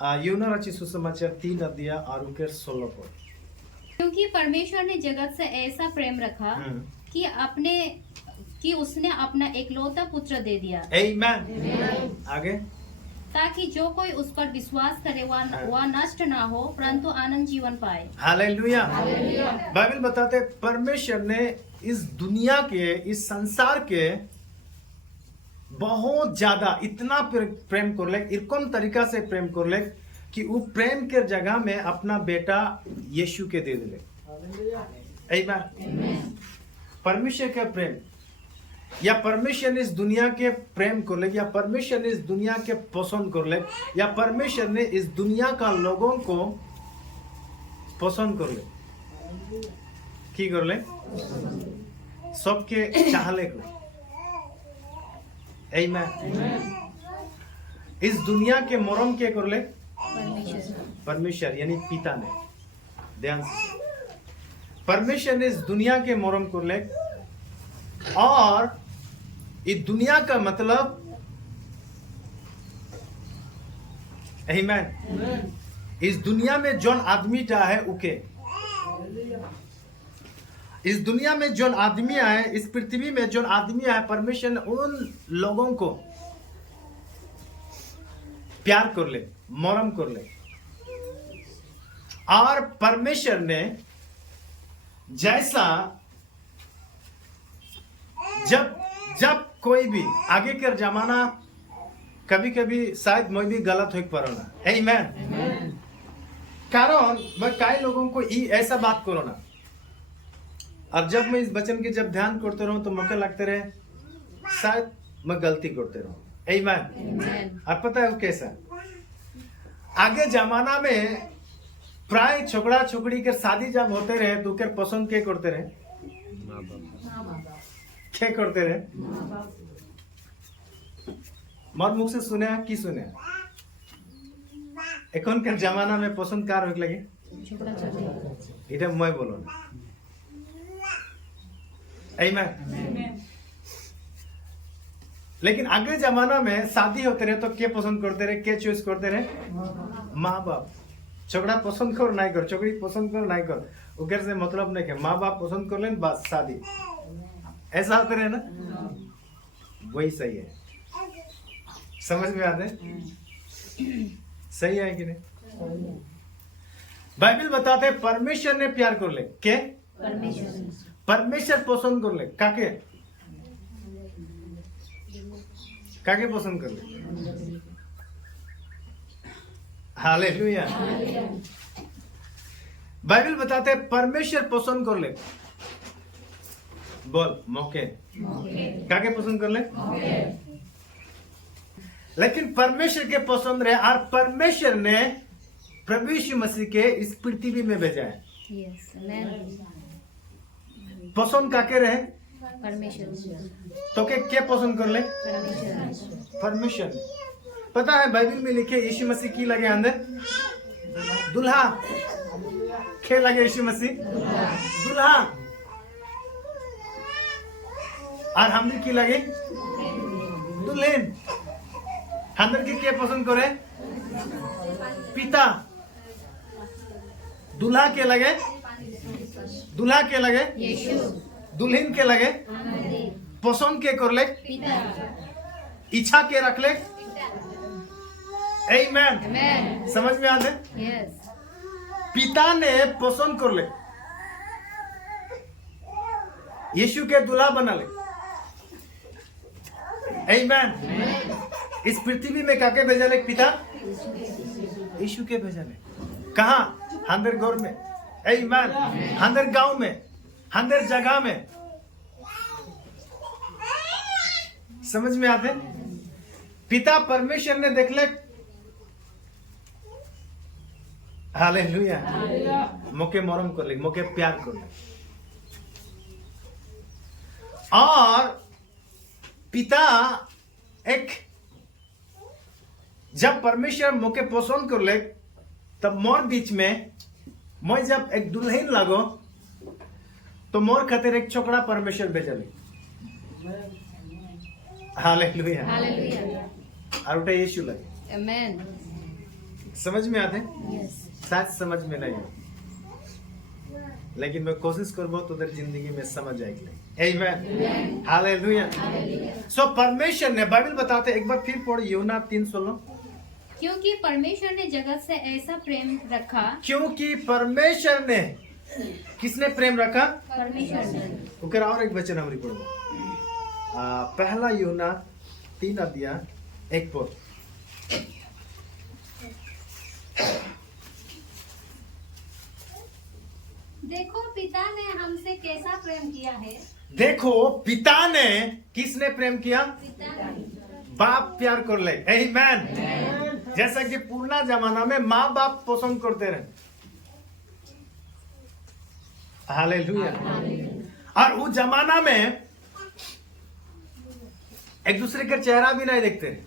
यूना रची सुसमाचार 3 अध्याय और उनके 16 पद। क्योंकि परमेश्वर ने जगत से ऐसा प्रेम रखा कि उसने अपना एकलौता पुत्र दे दिया। आमेन। आगे ताकि जो कोई उस पर विश्वास करे वह नष्ट ना हो परंतु आनंद जीवन पाए। हालेलुया। बाइबल बताते परमेश्वर ने इस दुनिया के, इस संसार के बहुत ज्यादा इतना प्रेम कर ले, इरकम तरीका से प्रेम कर ले कि वो प्रेम के जगह में अपना बेटा यीशु के दे दिले। आमीन। परमेश्वर के प्रेम या परमेश्वर ने इस दुनिया के प्रेम कर ले, या परमेश्वर ने इस दुनिया के पसंद कर ले, या परमेश्वर ने इस दुनिया का लोगों को पसंद कर ले, की कर ले, सबके चाहले को। आमीन। इस दुनिया के मरम के कर ले, परमेश्वर यानी पिता ने। ध्यान से, परमेश्वर ने इस दुनिया के मरम कर ले, और इस दुनिया का मतलब आमीन, इस दुनिया में जौन आदमी है उके, इस दुनिया में जौन आदमी है, इस पृथ्वी में जौन आदमी है, परमेश्वर ने उन लोगों को प्यार कर ले, मरम कर ले। और परमेश्वर ने जैसा जब कोई भी आगे के जमाना, कभी कभी शायद मैं भी गलत हो पड़ना, आमीन, कारण मैं कई लोगों को ऐसा बात करो ना, और जब मैं इस वचन के जब ध्यान करते रहूं तो मुझे लगते रहे शायद मैं गलती करते रहूं। आमीन। और पता है वो कैसा, आगे जमाना में प्राय छोकरा छोकरी के शादी जब होते रहे तो क्या पसंद क्या करते रहे, क्या करते रहे, मर मुख से सुने की सुने, एखन के जमाना में पसंद कार हो लगे, इधर मैं बोलो ना। आमीन। लेकिन आगे जमाना में शादी होते रहे तो क्या पसंद करते रहे, क्या चॉइस करते रहे, माँ बाप। छोकरा पसंद कर नहीं कर, छोकरी पसंद कर नहीं कर, उधर से मतलब नहीं है, माँ बाप पसंद कर लेन बस शादी, ऐसा होते रहे ना। वही सही है, समझ में आते, सही है कि नहीं। बाइबल बताते परमेश्वर ने प्यार कर ले, के परमेश्वर पसंद कर ले, काके काके पसंद कर ले। हालेलुया। बाइबल बताते परमेश्वर पसंद कर ले, बोल मौके, काके पसंद कर ले, लेकिन परमेश्वर के पसंद रहे, और परमेश्वर ने प्रभु यीशु मसीह के इस पृथ्वी में भेजा है। पसंद काके रहे, परमेश्वर। तो क्या पसंद कर ले, परमेश्वर। पता है बाइबल में लिखे यीशु मसीह की लगे अंदर दुल्हा, क्या लगे यीशु मसीह दुल्हा, और हम की लगे दुल्हन। अंदर की क्या पसंद करे, पिता। दूल्हा के लगे, दूल्हा के लगे यीशु, दुल्हन के लगे पसंद के कर ले, इच्छा के रख ले। आमीन। समझ में आते, पिता ने पसंद कर ले, यीशु के दूल्हा बना ले। आमीन। इस पृथ्वी में काके भेजा ले, पिता यीशु के भेजा ले। कहा, हंदर गौर में, आमीन, हंदर गांव में, हंदर जगह में। समझ में आते, पिता परमेश्वर ने देख ले, हालेलुया, मोके मरम कर ले, मोके प्यार कर ले। और पिता एक, जब परमेश्वर मोके पसंद कर ले, तब मोर बीच में मैं जब एक दुल्हन लगो तो मोर खातिर एक छोकरा परमेश्वर भेजले। हालेलुया। और उठे यीशु लगे। आमेन। समझ में आते यस शायद समझ में नहीं हो, लेकिन मैं कोशिश करबो तो उधर जिंदगी में समझ आएगी। आमीन, हालेलुया। सो परमेश्वर ने, बाइबल बताते, एक बार फिर पढ़ो यूहन्ना 3:16। क्योंकि परमेश्वर ने जगत से ऐसा प्रेम रखा। क्योंकि परमेश्वर ने, किसने प्रेम रखा? परमेश्वर ने। ओकर और एक वचन हमरी पढ़ो, पहला यूहन्ना 3:1 पढ़ो। देखो पिता ने हमसे कैसा प्रेम किया है। देखो पिता ने, किसने प्रेम किया? पिता ने। बाप प्यार कर ले। आमीन। जैसा कि पुराना जमाना में माँ बाप पसंद करते रहे। हालेलुया। और उस जमाना में एक दूसरे का चेहरा भी नहीं देखते रहे।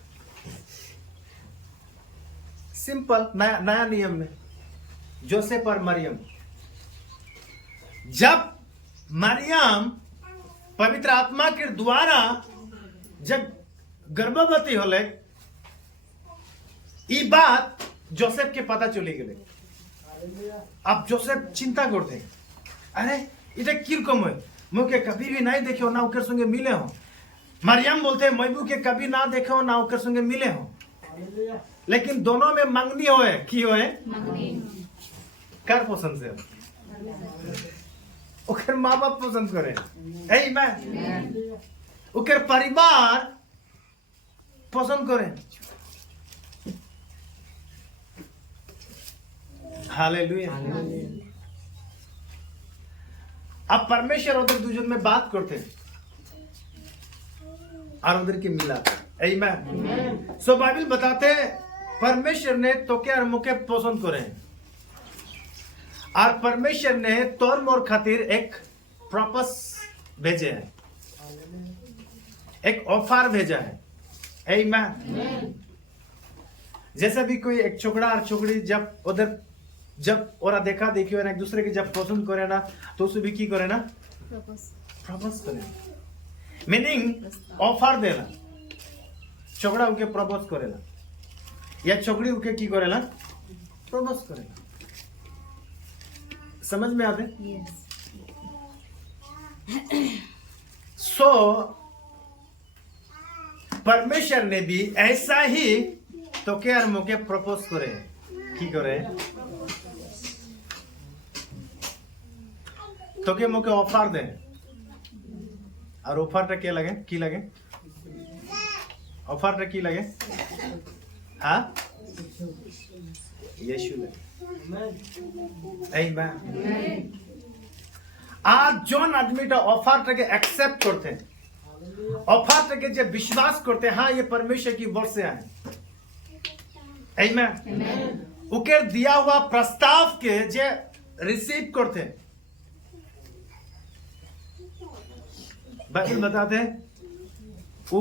सिंपल नया नया नियम में जोसेफ और मरियम, जब मरियम पवित्र आत्मा के द्वारा जब गर्भवती होले, ई बात जोसेफ के पता चली गए। अब जोसेफ चिंता करते, अरे इटा किरकम है, मुझे कभी भी नहीं देखे हो ना ओकर संगे मिले हो। मरियम बोलते मैबू के कभी ना देखे हो ना ओकर संगे मिले हो, लेकिन दोनों में मंगनी होए की होए, कर पसंद से ओकर माँ बाप पसंद करे। आमीन। ओकर परिवार पसंद करे। हालेलुया। अब परमेश्वर उधर दूजन में बात करते और उधर के मिला। आमीन। सो बाइबल बताते परमेश्वर ने तोके और मुके पसंद करे, और परमेश्वर ने तोर मोर खातिर एक प्रॉपस भेजे है, एक ऑफर भेजा है। आमीन। जैसे भी कोई एक छोकरा और छोकरी जब उधर जब और देखा देखी हो ना, एक दूसरे के जब पसंद करे ना, तो उसे भी की करे ना, प्रपोज करे, मीनिंग ऑफर देना। छोकरा उनके प्रपोज करेला या छोकरी उनके की करेला, प्रपोज करेला। समझ में आते? सो परमेश्वर ने भी ऐसा ही तो क्या मुके प्रपोज करे, की करे, तो के मुके ऑफर दे, और ऑफर टा क्या लगे, की लगे, ऑफर टा की लगे, हाँ यीशु लगे। आमीन। आज जोन आदमी टा ऑफर टा के एक्सेप्ट करते हैं, ऑफर टा के जब विश्वास करते हैं, हाँ ये परमेश्वर की ओर से आए। आमीन। उके दिया हुआ प्रस्ताव के जे रिसीव करते हैं, बाइबल बताते हैं वो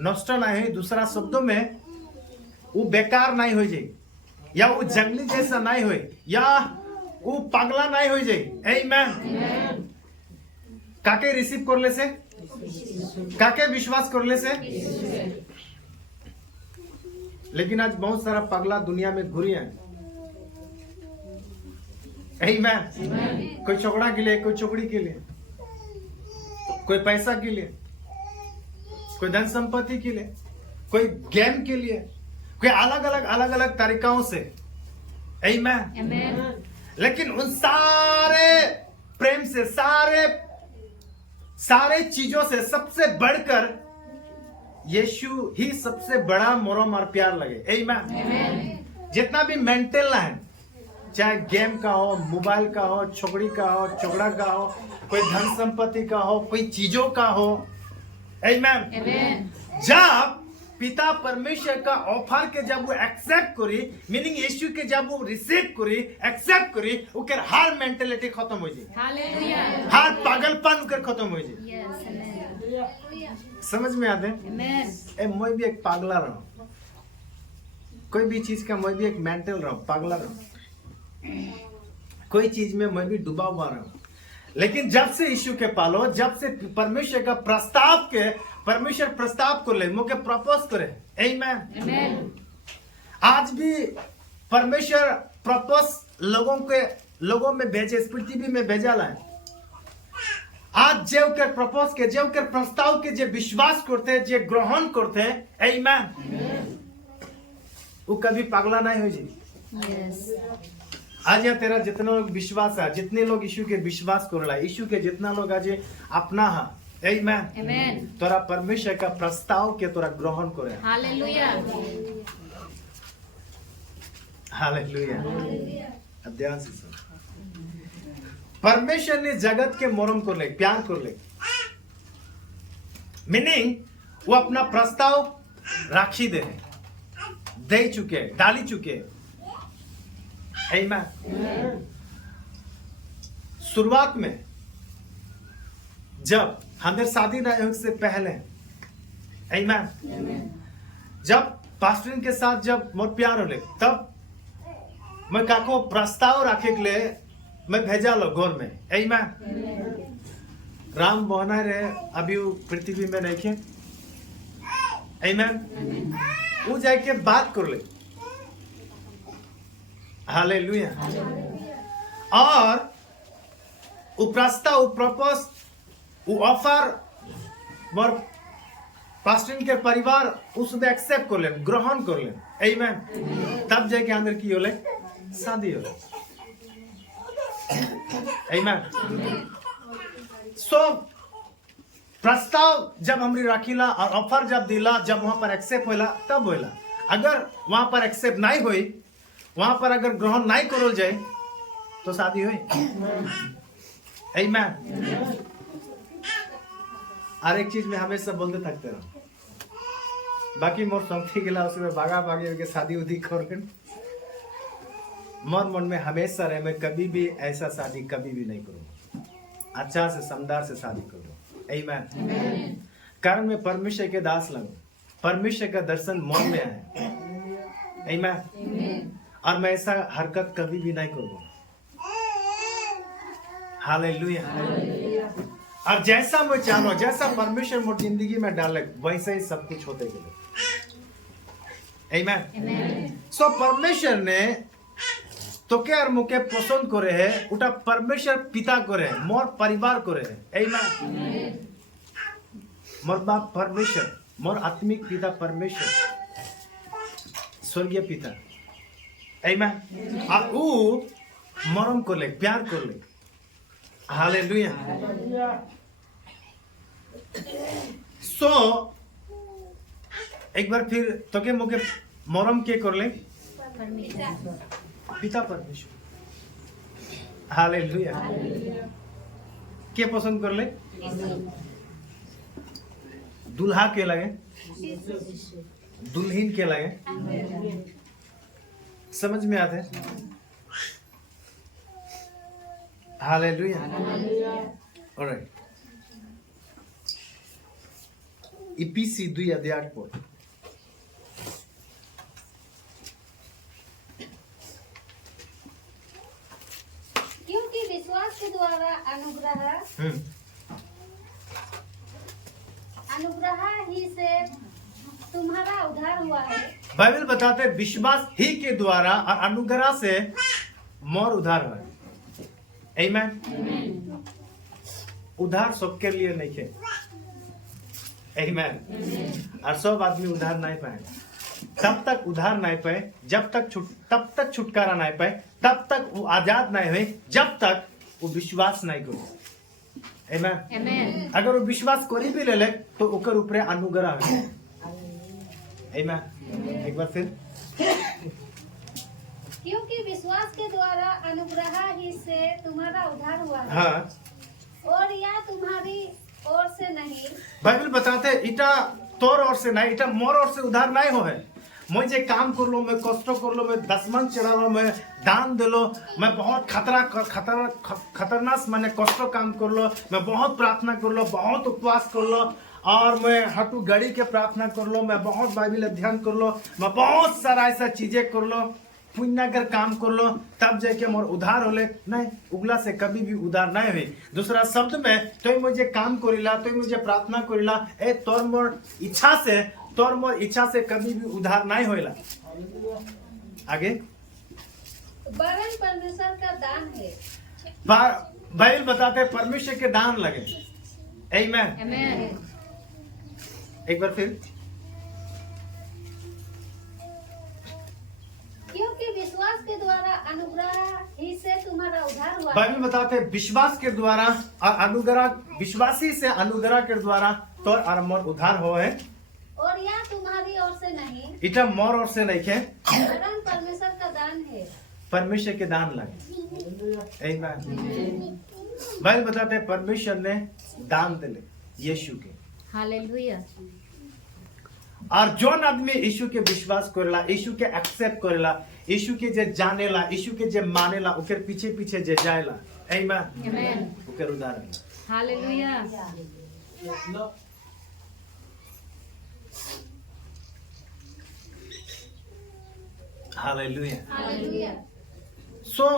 नष्ट नहीं हुई, दूसरा शब्दों में वो बेकार नहीं हो जाए, या वो जंगली जैसा नहीं हो, या वो पगला नहीं हो जाए। आमीन। काके रिसीव कर ले से, काके विश्वास कर ले से। लेकिन आज बहुत सारा पगला दुनिया में घुरी है। आमीन। कोई छोकरा के लिए, कोई छोकरी के लिए, कोई पैसा के लिए, कोई धन संपत्ति के लिए, कोई गेम के लिए, कोई अलग अलग तरीकों से। आमीन। लेकिन उन सारे प्रेम से, सारे चीजों से सबसे बढ़कर यीशु ही सबसे बड़ा मोरम और प्यार लगे। आमीन। जितना भी मेंटल है, चाहे गेम का हो, मोबाइल का हो, छोकरी का हो, छोकरा का हो, कोई धन संपत्ति का हो, कोई चीजों का हो। आमीन। जब पिता परमेश्वर का ऑफर के जब वो एक्सेप्ट करी, मीनिंग यीशु के जब वो रिसीव करी, एक्सेप्ट करी, उकर हर मेंटालिटी खत्म हो जाए, हालेलुया, हर पागलपन उकर खत्म हो जाए। यस आमेन, समझ में आते? आमेन। मैं भी एक पागला रहूं, कोई भी चीज का मैं भी एक मेंटल रहूं, पागला रहूं, कोई चीज में मैं भी डूबा हुआ रहूं। लेकिन जब से यीशु के पालो, जब से परमेश्वर का प्रस्ताव के, परमेश्वर प्रस्ताव को ले, मुझे प्रपोज करे। आमीन। आमेन। आज भी परमेश्वर प्रपोज लोगों में भेजे, इस पृथ्वी में भेजा लाए। आज जेव के प्रपोज के, जेव के प्रस्ताव के जे विश्वास करते हैं, जे ग्रहण करते हैं, आमीन, वो कभी पागला नहीं हो जी। आज यहाँ तेरा जितना लोग विश्वास है, जितने लोग यीशु के विश्वास कर रहा है, यीशु के जितना लोग आज अपना है, आमीन, तोरा परमेश्वर का प्रस्ताव के तोरा ग्रहण करे। Hallelujah, hallelujah. ध्यान से सुन। परमेश्वर ने जगत के मोरम कर ले, प्यार कर ले, मीनिंग वो अपना प्रस्ताव राखी दे चुके, डाली चुके, आमीन। शुरुआत में जब हमारे शादी ना होने से पहले, आमीन, जब पास्टर के साथ जब मोर प्यार होले, तब मैं काको प्रस्ताव रखे के लिए मैं भेजा लो घर में, आमीन। राम बहना रहे अभी वो पृथ्वी में नहीं खे, आमीन, वो जाके बात कर ले, हालेलुया। और वो प्रस्ताव, वो प्रपोज, वो ऑफर मोर पास्टर के परिवार उसमें एक्सेप्ट कर ले, ग्रहण कर ले, आमीन। तब जाके अंदर की होले, शादी होले, आमीन। सो प्रस्ताव जब हमरी राखीला और ऑफर जब दिला, जब वहां पर एक्सेप्ट होला, तब होला। अगर वहां पर एक्सेप्ट नहीं हुई, वहां पर अगर ग्रहण नहीं करल जाए, तो शादी हुई, आमीन। और एक चीज में हमेशा बोलते थकते रहो, बाकी मोर संगठी गेला उसमें भागा भागी के शादी उदी कर ले, मोर मन में हमेशा रहे मैं कभी भी ऐसा शादी कभी भी नहीं करूँ, अच्छा से समझदार से शादी करूँ, आमीन। कारण मैं परमेश्वर के दास लगूं, परमेश्वर का दर्शन मन में आए, आमीन। और मैं ऐसा हरकत कभी भी नहीं करूँ, हालेलुया। और जैसा मैं चाहूँ, जैसा परमेश्वर मोर जिंदगी में डाले, वैसे ही सब कुछ होते गए, आमीन। सो परमेश्वर ने तो क्या और मुके पसंद करे है, उटा परमेश्वर पिता करे, मोर परिवार करे, आमीन। मोर बाप परमेश्वर, मोर आत्मिक पिता परमेश्वर, स्वर्गीय पिता, आमीन। और वो मरम कर ले, प्यार कर ले, हालेलुया। सो एक बार फिर तो के मुके मरम के कर ले, पिता परमेश्वर, हालेलुया। के पसंद कर ले, दुल्हा के लगे, दुल्हन के लगे, समझ में आते, हालेलुया। ऑलराइट, इफिसी 2:8 क्योंकि विश्वास के द्वारा अनुग्रह ही से तुम्हारा उद्धार हुआ है। बाइबल बताते हैं विश्वास ही के द्वारा और अनुग्रह से मोर उद्धार हुआ है, आमीन। उद्धार सबके लिए नहीं है, आमीन। और सब आदमी उद्धार नहीं पाए, तब तक उद्धार नहीं पाए, तब तक छुटकारा नहीं पाए, तब तक वो आजाद नहीं हुए, जब तक वो विश्वास नहीं करो, आमीन। अगर वो विश्वास करी भी ले तो ओकर ऊपर अनुग्रह है, आमीन। एक बार फिर, क्योंकि विश्वास के द्वारा अनुग्रह ही से तुम्हारा उद्धार हुआ है। हाँ, और यह तुम्हारी ओर से नहीं। बाइबल बताते इटा तोर ओर से नहीं, इटा मोर ओर से उद्धार नहीं हो है। मैं जे काम कर लो, मैं कष्ट कर लो, मैं दसमन चढ़ा लो, मैं दान दे लो, मैं बहुत खतरनाक माने कष्ट काम कर लो, मैं बहुत प्रार्थना कर लो, बहुत उपवास कर लो, और मैं हटू गड़ी के प्रार्थना कर लो, मैं बहुत बाइबल अध्ययन कर लो, मैं बहुत सारा ऐसा चीजें कर लो, पुण्य कर काम कर लो, तब जाके मोर उधार होले नहीं, उगला से कभी भी उधार नहीं हुई। दूसरा शब्द में तो मुझे काम करिला, तो मुझे प्रार्थना करिला, ए तोर मोर इच्छा से कभी भी उधार नहीं होइला। आगे वरन परमेश्वर का दान है। बाइबल बताते हैं परमेश्वर के दान लगे। आमीन। Amen. एक बार फिर, क्योंकि विश्वास के द्वारा अनुग्रह ही से तुम्हारा उद्धार हुआ है। बाइबल बताते हैं विश्वास के द्वारा और अनुग्रह, विश्वासी से अनुग्रह के द्वारा तो और उद्धार हो है। और यह तुम्हारी ओर से नहीं, इटा मोर और से नहीं है, वरन परमेश्वर का दान है। परमेश्वर के दान लगे। आमीन। बाइबल बताते हैं परमेश्वर ने दान दिले यीशु के, Hallelujah. और जोन आदमी यीशु के विश्वास करेला, यीशु के एक्सेप्ट करेला, यीशु के जे जानेला, यीशु के जे मानेला, ओकर पीछे पीछे जे जाएला, आमीन, Amen. ओकर उदाहरण। Hallelujah. हालेलुया। हालेलुया। सो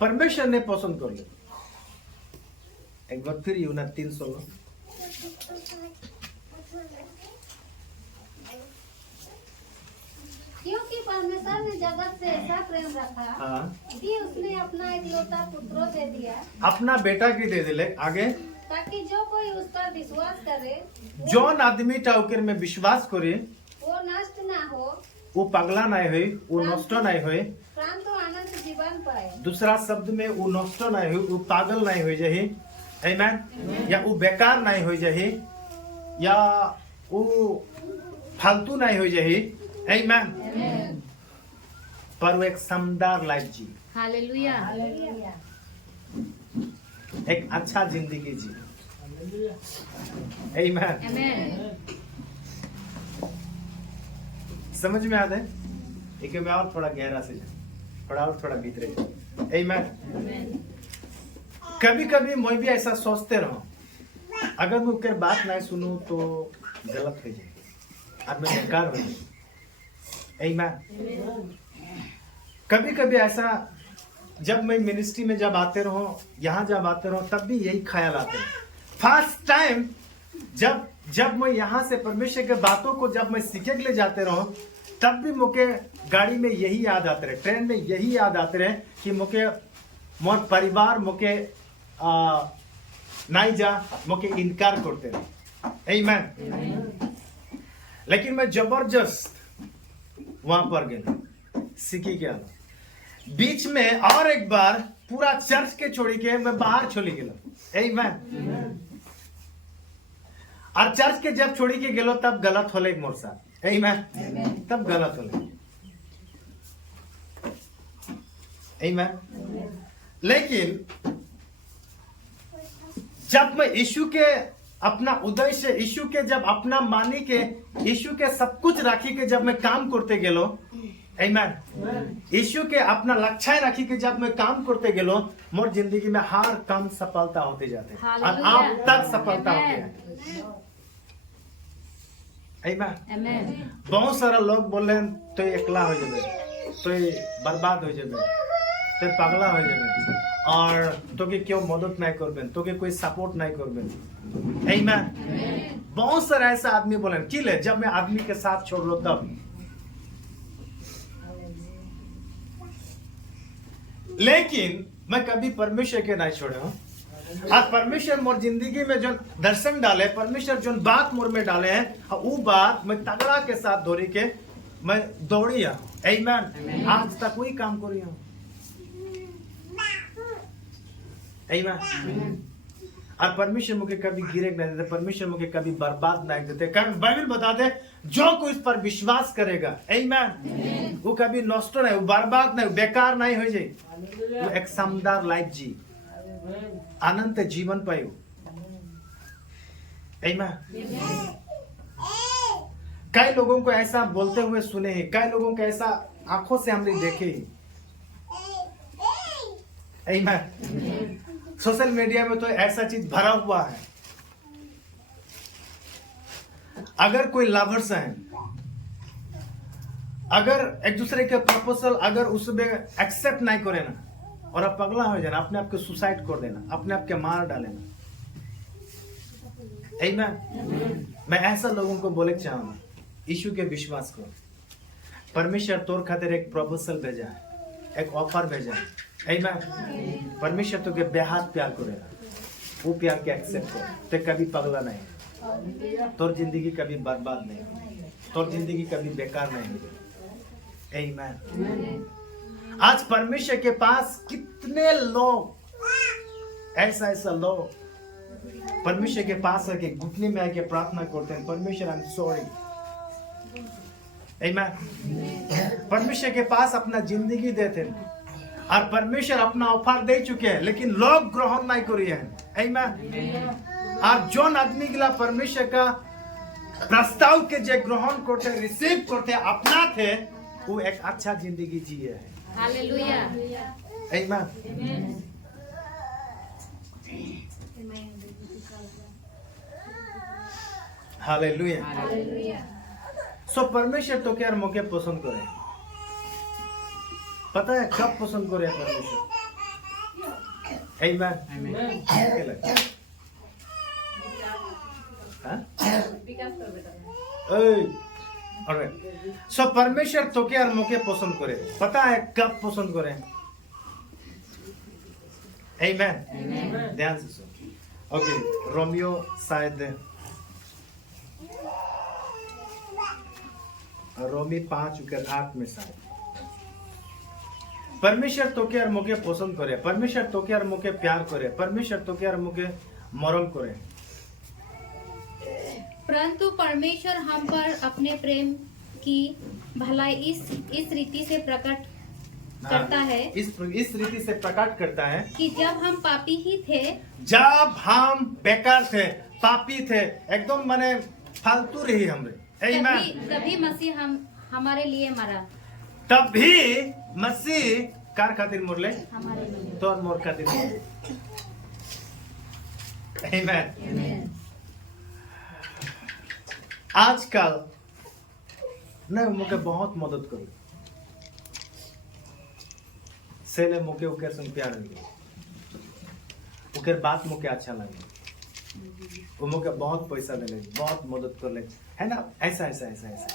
परमेश्वर ने पसंद कर लिया। एक बार फिर यूना 3:16। क्योंकि परमेश्वर ने जगत से ऐसा प्रेम रखा हाँ, कि उसने अपना इकलौता पुत्र दे दिया, अपना बेटा की दे दिले आगे, ताकि जो कोई उस पर विश्वास करे जोन आदमी टाउकर में विश्वास करे वो नष्ट ना हो, वो पगला नहीं हुई, वो नष्ट नहीं हुई। परंतु अनंत जीवन पाए। दूसरा शब्द में वो नष्ट नहीं हुई, वो पागल नहीं हो जाही, आमीन, या वो बेकार नहीं हो जाही, या वो फालतू नहीं हो जाही, आमीन, पर वो एक समदार लाइफ जी, Hallelujah. हालेलुया। एक अच्छा जिंदगी जी, आमीन। Amen. समझ में आता है? एक मैं और थोड़ा गहरा से जाऊं, थोड़ा और थोड़ा भीतरे जाऊं, आमीन। कभी कभी मैं भी ऐसा सोचते रहो, अगर मैं उसके बात नहीं सुनूं तो गलत हो जाएगी और मैं बेकार हो जाएगी, आमीन। कभी कभी ऐसा, जब मैं मिनिस्ट्री में जब आते रहो, यहाँ जब आते रहो, तब भी यही ख्याल आते हैं। फर्स्ट टाइम जब मैं यहाँ से परमेश्वर के बातों को जब मैं सीखे के लिए जाते रहो, तब भी मुझे गाड़ी में यही याद आते रहे, ट्रेन में यही याद आते रहे कि मुझे मोर परिवार मुझे नहीं जा, मुझे इनकार करते रहे, आमीन। लेकिन मैं जबरदस्त वहां पर गया, सीखी गया। बीच में और एक बार पूरा चर्च के छोड़ी के मैं बाहर चली गया, आमीन। और चर्च के जब छोड़ी के गेलो तब गलत होले मोर साथ, आमीन, तब गलत होले, आमीन। लेकिन जब मैं यीशु के अपना उद्देश्य, यीशु के जब अपना मानी के, यीशु के सब कुछ राखी के जब मैं काम करते गेलो, आमीन, यीशु के अपना लक्ष्य राखी के जब मैं काम करते गेलो, मोर जिंदगी में हर काम सफलता होते जाते हैं और आप तक सफलता होती है, आमीन। बहुत सारा लोग बोले तो एकला हो जाए, तो बर्बाद हो जाए, तो पगला हो जाए, और तो के क्यों मदद नहीं करबेन, तो के कोई सपोर्ट नहीं करबेन, आमीन। बहुत सारा ऐसा आदमी बोले कि ले जब मैं आदमी के साथ छोड़ लो तब। लेकिन मैं कभी परमेश्वर के नहीं छोड़े हूं, और परमेश्वर मोर जिंदगी में जो दर्शन डाले, परमेश्वर जो बात मोर में डाले हैं, वो बात मैं तगड़ा के साथ दौड़ी के मैं दौड़ी हूं, आमीन। आज तक वही काम करी हूं, आमीन। और परमेश्वर मुझे कभी गिरे नहीं देते, परमेश्वर मुझे कभी बर्बाद नहीं देते, कारण बाइबल बताते जो कोई इस पर विश्वास करेगा, आमीन, वो कभी नष्ट नहीं, वो बर्बाद नहीं, बेकार नहीं हो जाए, वो एक शानदार लाइफ जी, अनंत जीवन पायो, आमीन। कई लोगों को ऐसा बोलते हुए सुने हैं, कई लोगों को ऐसा आंखों से हमने देखे हैं, आमीन। सोशल मीडिया में तो ऐसा चीज भरा हुआ है। अगर कोई लवर्स हैं, अगर एक दूसरे के प्रपोजल अगर उसमें एक्सेप्ट नहीं करे ना, और आप पगला हो जाना, अपने आप को सुसाइड कर देना, अपने आप के मार डालेना, आमीन। मैं ऐसा लोगों को बोले चाहूंगा, यीशु के विश्वास करो, परमेश्वर तोर खातिर एक प्रपोजल भेजा है, एक ऑफर भेजा आमेन। परमेश्वर तो के बेहात प्यार करेगा, वो प्यार के एक्सेप्ट कर, ते कभी पगला नहीं, तोर जिंदगी कभी बर्बाद नहीं, तोर जिंदगी कभी बेकार नहीं। आमेन। आज परमेश्वर के पास कितने लोग ऐसा लोग परमेश्वर के पास आके घुटने में आके प्रार्थना करते हैं, परमेश्वर आई एम सॉरी। आमीन। परमेश्वर के पास अपना जिंदगी देते हैं और परमेश्वर अपना ऑफर दे चुके हैं, लेकिन लोग ग्रहण नहीं कर रहे हैं। आमीन। और जो आदमी के लिए परमेश्वर का प्रस्ताव के जे ग्रहण करते, रिसीव करते, अपना थे, वो एक अच्छा जिंदगी जिए है। हालेलुया। आमीन। हालेलुया। सो परमेश्वर तो क्या मौके पसंद करे, पता है कब पसंद करे परमेश्वर? आमीन। सो परमेश्वर तो क्या मौके पसंद करे, पता है कब पसंद करे? आमीन। ध्यान से सुन। ओके, रोमियो शायद रोमी 5:8 में शायद परमेश्वर तो क्या मौके पसंद करे, परमेश्वर तो क्या मौके प्यार करे, परमेश्वर तो क्या मौके मरम करे। परंतु परमेश्वर हम पर अपने प्रेम की भलाई इस रीति से प्रकट करता है, इस रीति से प्रकट करता है कि जब हम पापी ही थे, जब हम बेकार थे, पापी थे, एकदम माने फालतू रही हमरे, तभी मसीह हमारे लिए मरा। तभी मसीह कार खातिर मरले, हमारे लिए। तो मोर खातिर मरले। आमीन। आजकल न मुझे बहुत मदद करो, सेले मुके उके संग प्यार लगे, उके बात मुके अच्छा लगे, वो मुके बहुत पैसा दे ले, बहुत मदद कर ले, है ना? ऐसा ऐसा ऐसा ऐसा,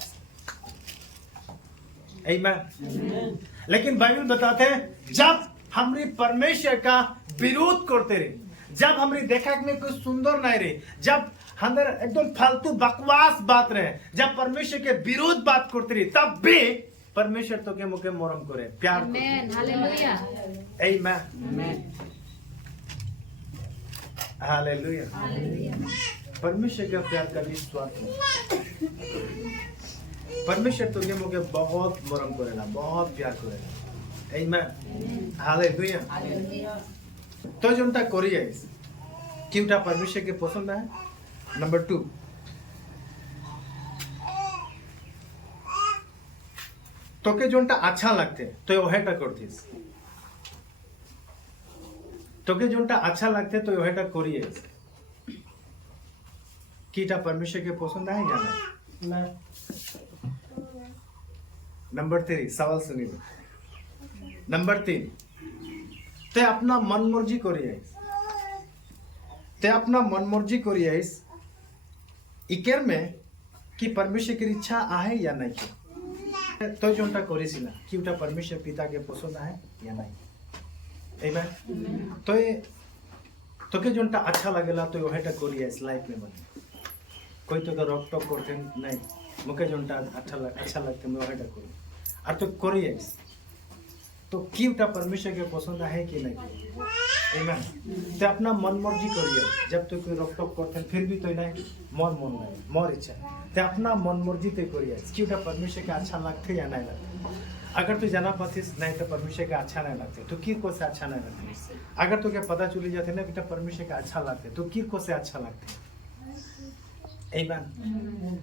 आमीन। लेकिन बाइबल बताते हैं जब हमरी परमेश्वर का विरोध करते रहे, जब हमरी देखा में कोई सुंदर नहीं रही, जब अंदर एकदम फालतू बकवास बात रहे, जब परमेश्वर के विरोध बात करते रही, तब भी परमेश्वर तो के मुके मोरम करे, प्यार आमीन। हालेलुया। आमीन। हालेलुया। परमेश्वर का प्यार का विश्वास है। परमेश्वर तो के मुके बहुत मोरम करेला, बहुत प्यार करेला। आमीन। हालेलुया। तो जोंटा करिए क्योंटा परमेश्वर के पसंद है। नंबर 2, तो के जोंटा अच्छा लगते तो ओहेटा करतीस, तो के जोंटा अच्छा लगते तो ओहेटा करिए कीटा परमेश्वर के पसंद है या नहीं? नंबर 3 सवाल सुनिए। नंबर 3, ते अपना मन मर्जी करिए, ते अपना मन मर्जी करिए इकेर में कि परमेश्वर की इच्छा आहे या नहीं, तो जोंटा करिसिला कि उटा परमेश्वर पिता के पसंद है या नहीं। आमीन। तो के जोंटा अच्छा लगेला तो ओहेटा करिए लाइफ में बने, कोई तो के रोक टोक करते नहीं, मुके जोंटा अच्छा लगते मैं ओहेटा करी और तो करिए तो कि उटा परमेश्वर के पसंद है कि नहीं। आमीन। ते अपना मन मर्जी करिए, जब तो कोई रोक टोक करते फिर भी तो नहीं मोर मन नहीं, मोर इच्छा ते अपना मन मर्जी ते करिए कि उटा परमेश्वर के अच्छा लगते या नहीं लगते। अगर तू जाना पातीस नहीं तो परमेश्वर का अच्छा नहीं लगते तो किर को से अच्छा नहीं लगते, अगर तो क्या पता चली जाते ना बेटा परमेश्वर का अच्छा लगते तो किर को से अच्छा लगते। आमीन।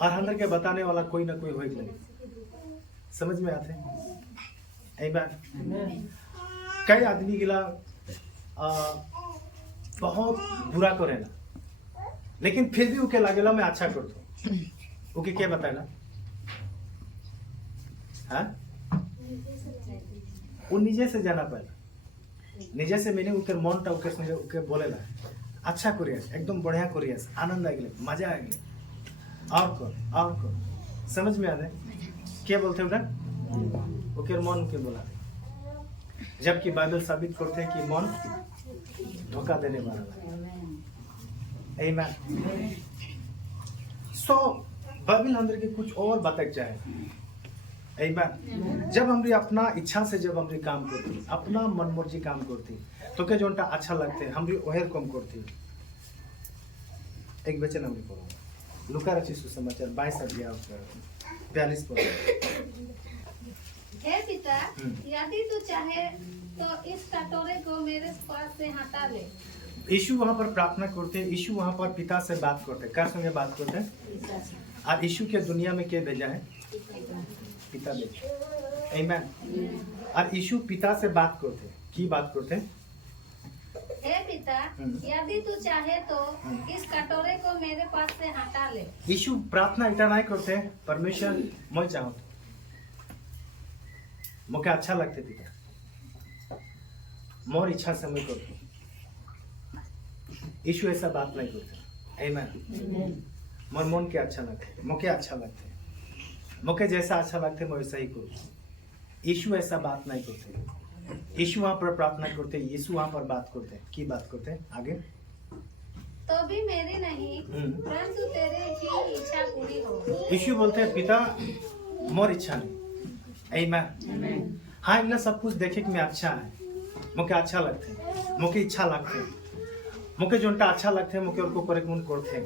और अंदर के बताने वाला कोई ना कोई होई लगे, समझ में आते हैं। आमीन। कई आदमी गिला बहुत बुरा करेला, लेकिन फिर भी उके लागेला मैं अच्छा करता हूँ, उके क्या बताएला? हाँ, वो निजे से जाना पाएला, निजे से मैंने उनके मन टा उके बोलेला अच्छा करिए, एकदम बढ़िया करिए, आनंद आ गए, मजा आ गए, और कर, समझ में आ रहा है क्या बोलते हैं उधर? ओकर मन के बोला जबकि बाइबल साबित करते हैं कि मन धोखा देने वाला है। आमीन। सो बाइबल अंदर के कुछ और बताया जाए। आमीन। जब हमरी अपना इच्छा से जब हमरी काम करती, अपना मन मर्जी काम करती, तो के जोनटा अच्छा लगते हमरी ओहेर कम करती। एक वचन हमरी पढ़ो, लूका रचित सुसमाचार 22 अध्याय 42 पद। हे पिता, यदि तू चाहे तो इस कटोरे को मेरे पास से हटा ले। यीशु वहां पर प्रार्थना करते, यीशु वहां पर पिता से बात करते, कर संगे बात करते। और यीशु के दुनिया में क्या भेजा है? पिता भेजा। आमीन। और यीशु पिता से बात करते, की बात करते? हे पिता, यदि तू चाहे तो इस कटोरे को मेरे पास से हटा ले। यीशु प्रार्थना इतना नहीं करते, परमेश्वर मैं चाहूँ मुझे अच्छा लगते पिता, मोर इच्छा से मैं करती। यीशु ऐसा बात नहीं करते। आमीन। मोर मन के अच्छा लगते, मुझे अच्छा लगते, मुझे जैसा अच्छा लगते मैं वैसा ही करूँ। यीशु ऐसा बात नहीं करते। यीशु वहाँ पर प्रार्थना करते, यीशु वहाँ पर बात करते, की बात करते आगे? तो भी मेरी नहीं, परंतु तेरे ही इच्छा पूरी हो। यीशु बोलते हैं पिता मोर इच्छा नहीं। आमीन। हाँ, इनला सब कुछ देखे कि मैं अच्छा है, मुझे अच्छा लगते, मुझे इच्छा लगते, मुझे जोनटा अच्छा लगते, मुझे उनको करेक्ट करते,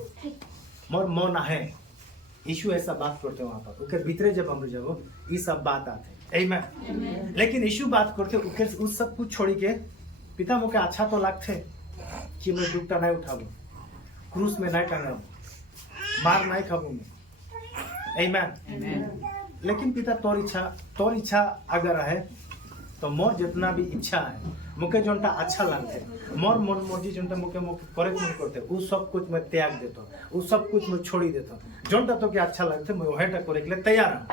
मोर मन है। यीशु ऐसा बात करते वहाँ पर, उनके भीतरे जब हम जब ये सब बात आते। आमीन। लेकिन यीशु बात करते उस सब कुछ छोड़ी के, पिता मुझे अच्छा तो लगते कि मैं दुखता नहीं उठाऊं, क्रूस में नहीं टंगाऊं, मार नहीं खाऊं मैं। आमीन। लेकिन पिता तोर इच्छा अगर है तो मोर जितना भी इच्छा है, मुझे जोनटा अच्छा लगते, मोर मन मर्जी जोनटा मुझे करेक्ट नहीं करते, वो सब कुछ मैं त्याग देता, वो सब कुछ मैं छोड़ी देता। जोनटा तो क्या अच्छा लगते मैं वहीटा करे के लिए तैयार हूँ।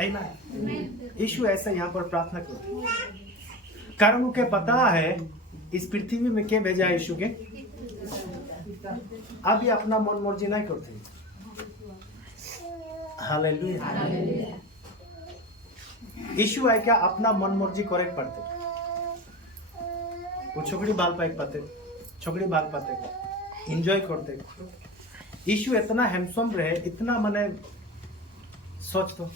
आमीन। यीशु ऐसा यहाँ पर प्रार्थना करते, कारण उनके पता है इस पृथ्वी में क्या भेजा है यीशु के। अभी अपना मन मर्जी नहीं करते। हालेलुया। यीशु है क्या अपना मन मर्जी करेक्ट पड़ते, वो छोकरी बाल पाइक पाते, छोकरी बाल पाते, एंजॉय करते। यीशु इतना हैंडसम रहे, इतना मने सोच तो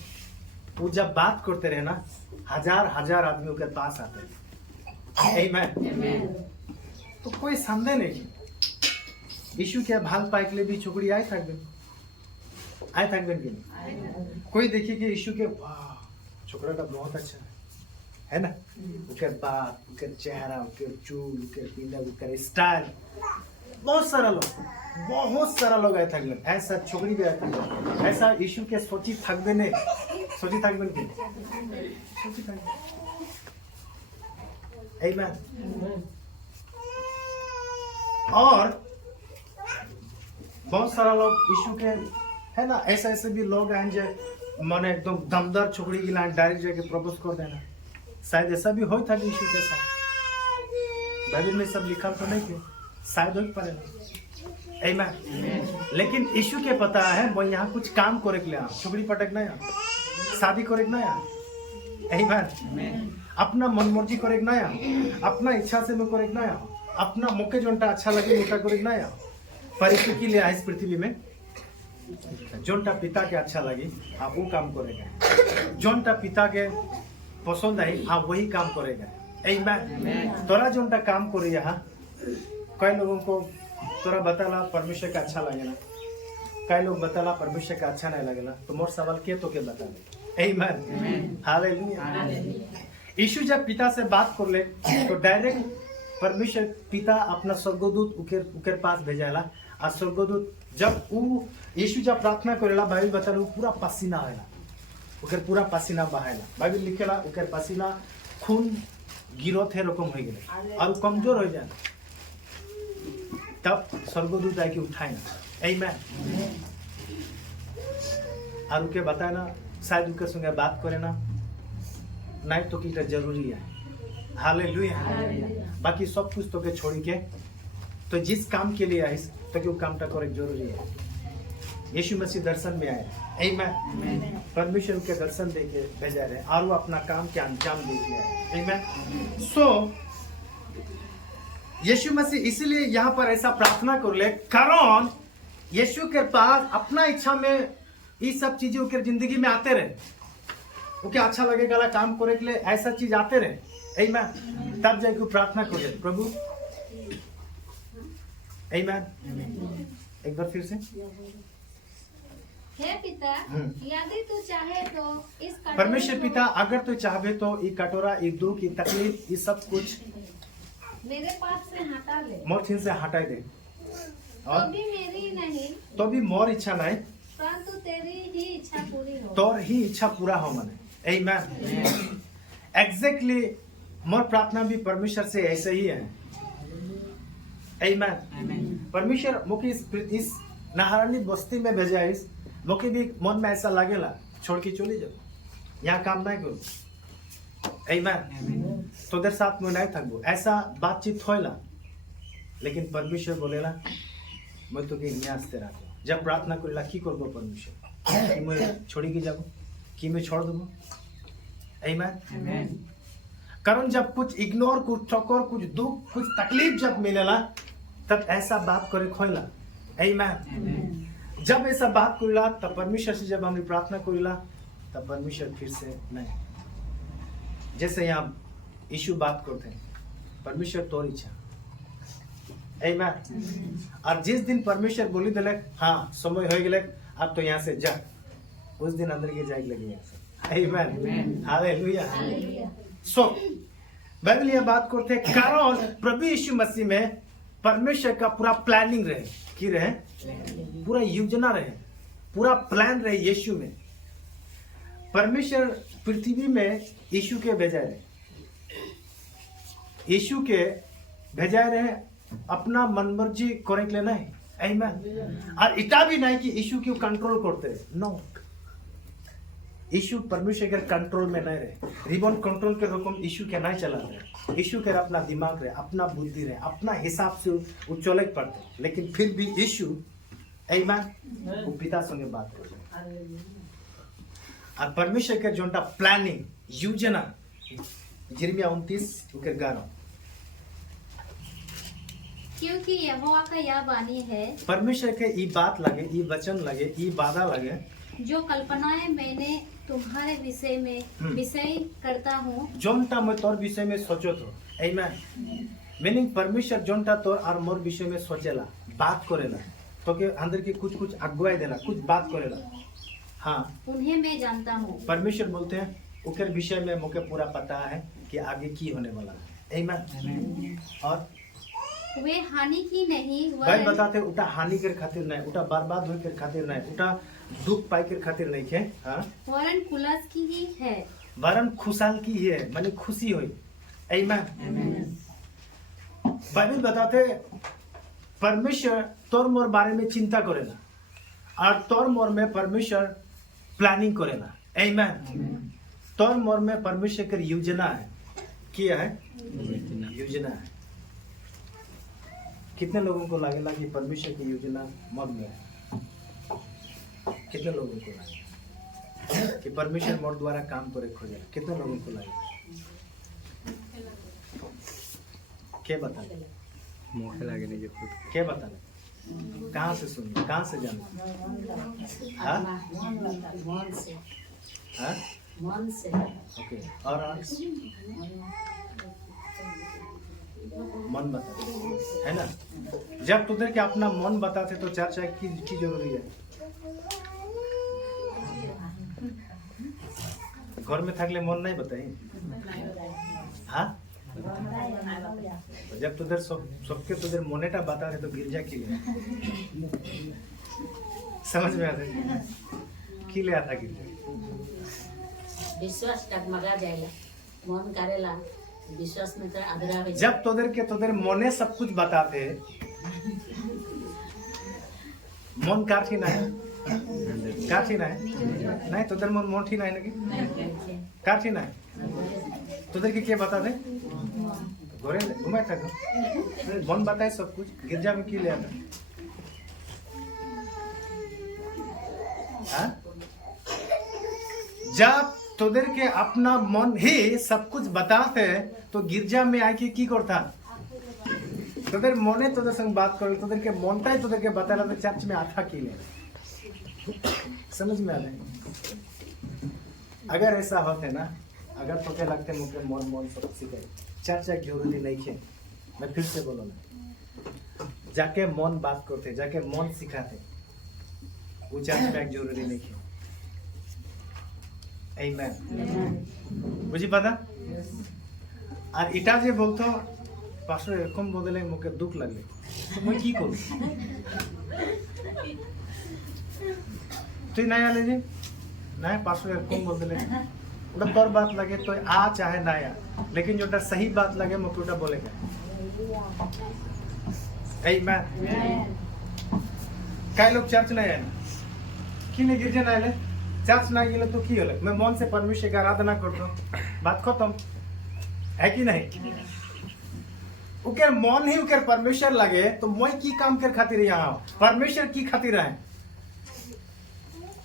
वो जब बात करते रहे ना, हजार हजार आदमियों के पास आते। आमीन। तो कोई संदेह नहीं, यीशु के भाल पाइक ले भी छोकरी आए थकबे कि नहीं? कोई देखिए कि यीशु के छोकरा का बहुत अच्छा है ना, उनके बात, उनके चेहरा, उनके चूल, उनके पीला, उनके स्टाइल, बहुत सारा लोग आए थकबे। ऐसा छोकरी भी आए थकबे, ऐसा यीशु के सोची थकबे नहीं, सोची थकबे कि सोची थकबे। आमीन। और बहुत सारा लोग यीशु के है ना, ऐसे भी लोग हैं जो माने एकदम दमदार छोकरी की लाइन डायरेक्ट जाके प्रपोज कर देना। शायद ऐसा भी हो था यीशु के साथ, बाइबल में सब लिखा तो नहीं थे, शायद हो पाएगा। आमीन। लेकिन यीशु के पता है वो यहाँ कुछ काम करे के लिए आ, छोकरी पटक नहीं आ, शादी करे नहीं आ। आमीन। अपना मन मर्जी करे नहीं आ, अपना इच्छा से मैं करे नहीं आ, अपना मुख्य जोनटा अच्छा लगे मोटा करे नहीं आ, पर यीशु के लिए आए इस पृथ्वी में जोनटा पिता के अच्छा लगी हाँ वो काम करेगा, जोनटा पिता के पसंद आई हाँ वही काम करेगा। आमीन। तोरा जोनटा काम करे यहाँ, कई लोगों को तोरा बताला परमेश्वर का अच्छा लगेला, कई लोग बताला परमेश्वर का अच्छा नहीं लगेला, तो मोर सवाल के तो के बताले। आमीन। हालेलुया। यीशु जब पिता से बात कर ले तो डायरेक्ट परमेश्वर पिता अपना स्वर्गदूत उकेर पास भेजाला। और स्वर्गदूत जब वो यीशु जब प्रार्थना करेला, बाइबल बताला पूरा पसीना आएला, उकेर पूरा पसीना बहाएला। बाइबल लिखेला उकेर पसीना खून गिरत है रकम हो गए और कमजोर हो जाए, तब स्वर्गदूत आके उठाए। आमीन। और उके बताए ना, शायद उनके संगे बात करे ना, नहीं तो कि जरूरी है। हालेलुया। बाकी सब कुछ तो के छोड़ी के तो जिस काम के लिए आइस तो कि वो काम टा करे जरूरी है। यीशु मसीह दर्शन में आए, आमीन। परमेश्वर के दर्शन देके भेजा रहे और वो अपना काम के अंजाम दे दिया। आमीन। सो यीशु मसीह इसलिए यहाँ पर ऐसा प्रार्थना कर ले, कारण यीशु के पास अपना इच्छा में ये सब चीजें उसके जिंदगी में आते रहे, ओके अच्छा लगेगा काम करे के लिए ऐसा चीज आते रहे। आमीन। तब जाके प्रार्थना करे प्रभु। आमीन। एक बार फिर से। हे पिता, यदि तू चाहे तो इस कटोरे परमेश्वर को पिता, अगर तू चाहे तो ये कटोरा, ये दुख, ये तकलीफ, ये सब कुछ मेरे पास से हटा ले। मोर से हटा दे। तो और भी मेरी नहीं, तो भी मोर इच्छा नहीं, परंतु तेरी ही इच्छा पूरी हो। तोर ही इच्छा पूरा हो मने। आमीन। एग्जैक्टली मोर प्रार्थना भी परमेश्वर से ऐसे ही है। आमीन। परमेश्वर मुझे इस नाहरानी बस्ती में भेजा है, मुझे भी मन में ऐसा लगेला छोड़ के चली जाओ, यहाँ काम नहीं करो। आमीन। तोদের साथ में नहीं थकबो, ऐसा बातचीत होइला, लेकिन परमेश्वर बोलेला मैं तो यहाँ आस्ते रखो। जब प्रार्थना करेला की करबो परमेश्वर, कि मैं छोड़ी के जाबो, कि मैं छोड़ देबो। आमीन। कारण जब कुछ इग्नोर, कुछ ठोकर, कुछ दुख, कुछ तकलीफ जब मिलेला, तब ऐसा बात करे खोला। आमीन। जब ऐसा बात करेला तब परमेश्वर से जब हम प्रार्थना करेला तब परमेश्वर फिर से नहीं, जैसे यहाँ यीशु बात करते हैं, परमेश्वर तोर इच्छा। आमीन। और जिस दिन परमेश्वर बोली दिले हाँ समय हो गए अब तो यहाँ से जा, उस दिन अंदर के जाएगी लगी यहाँ से। आमीन। हालेलुया। सो बाइबल यह बात करते हैं, कारण प्रभु यीशु मसीह में परमेश्वर का पूरा प्लानिंग रहे, की रहे, पूरा योजना रहे, पूरा प्लान रहे। यीशु में परमेश्वर पृथ्वी में यीशु के भेजा रहे, यीशु के भेजा रहे अपना मनमर्जी करे के लिए नहीं। आमीन। और इटा भी नहीं कि यीशु क्यों कंट्रोल करते, नो। यीशु परमेश्वर के कंट्रोल में नहीं रहे, रिमोट कंट्रोल के हुक्म यीशु के नहीं चला रहे। यीशु के अपना दिमाग रहे, अपना बुद्धि रहे, अपना हिसाब से वो चले पड़ते, लेकिन फिर भी यीशु आमीन वो पिता संगे बात करे। और परमेश्वर के जोंटा प्लानिंग योजना, यिर्मयाह 29:11, क्योंकि यहोवा का यह वाणी है, परमेश्वर के ये बात लगे, ये वचन लगे, ये वादा लगे, जो कल्पनाएं मैंने तुम्हारे विषय में विषय करता हूँ, जोंटा मैं तोर विषय में सोचो तो। आमीन। मीनिंग परमेश्वर जोंटा तोर और मोर विषय में सोचेला, बात करेला, तो के अंदर की कुछ कुछ अगुवाई देला, कुछ बात करेला। हाँ, उन्हें मैं जानता हूँ। परमेश्वर बोलते हैं उनके विषय में मुझे पूरा पता है कि आगे की होने वाला है। आमीन। और वे हानि की नहीं, भाई बताते उटा हानि के खातिर नहीं, उटा बर्बाद होए के खातिर नहीं, उटा दुख पाए के खातिर नहीं के, हाँ, वरन कुलस की ही है, वरन खुशहाल की ही है, माने खुशी होई। आमीन। बाइबल बताते परमेश्वर तोर मोर बारे में चिंता करेला, और तोर मोर में परमेश्वर प्लानिंग करेला। आमीन। तोर मोर में परमेश्वर की योजना है, क्या है योजना है। कितने लोगों को लगेला कि परमेश्वर की योजना मन में है? कितने लोगों को लगेगा कि परमेश्वर मोर द्वारा काम करे खोजे? कितने लोगों को लगेगा? क्या बता मौके लगे नहीं जो खुद क्या बता कहाँ से सुनिए, कहाँ से जानिए? हाँ? हाँ? मन से ओके। और मन बता, है ना? जब तुझे के अपना मन बताते तो चर्चा की जरूरी है। घर में थकले मन नहीं बताई, हाँ? जब तुझे सबके तुझे मोनेटा बता रहे तो गिरजा के लिए समझ में आता है कि ले आता गिरजा विश्वास डगमगा जाएगा, मन करेला विश्वास में तो आदरा हो। जब तुझे मोने सब कुछ बताते मन काठी ना है, काठी ना है नहीं तुझे मन मोठी ना है ना काठी ना है तुझे के क्या बता दे घोरे घुमाए था मन बताए सब कुछ गिरजा में की ले आता, हाँ? जब তোদের के अपना मन ही सब कुछ बताते तो गिरजा में आके की करता তোদের মনে তোদের संग बात कर তোদেরকে মনটাই তোদেরকে बताला तो चर्च में आता की नहीं समझ में आ रहा है अगर ऐसा होते ना अगर तोके लगते मुझे मन मन सब सीखे चर्च एक जरूरी नहीं है मैं फिर से बोलो ना जाके मन बात करते जाके मन सिखाते वो चर्च में एक जरूरी नहीं है Amen. বুঝি পাতা আর এটা যে বলতো পাশে এরকম বদলে মুখে দুঃখ লাগলে তুমি কি করবি তুই নাই আলে যে না পাশে এরকম বদলে ওটা তোর बात लगे तो आ चाहे ना आ लेकिन जोटा सही बात लगे मुझे ওটা बोलेगा Amen. कई लोग चर्च नहीं आए कि नहीं गिरजे नहीं आए चर्च ना गेले तो की होले मैं मन से परमेश्वर की आराधना करतो बात खत्म है कि नहीं उकर मन ही उकर परमेश्वर लगे तो मैं की काम कर खातिर यहाँ परमेश्वर की खातिर है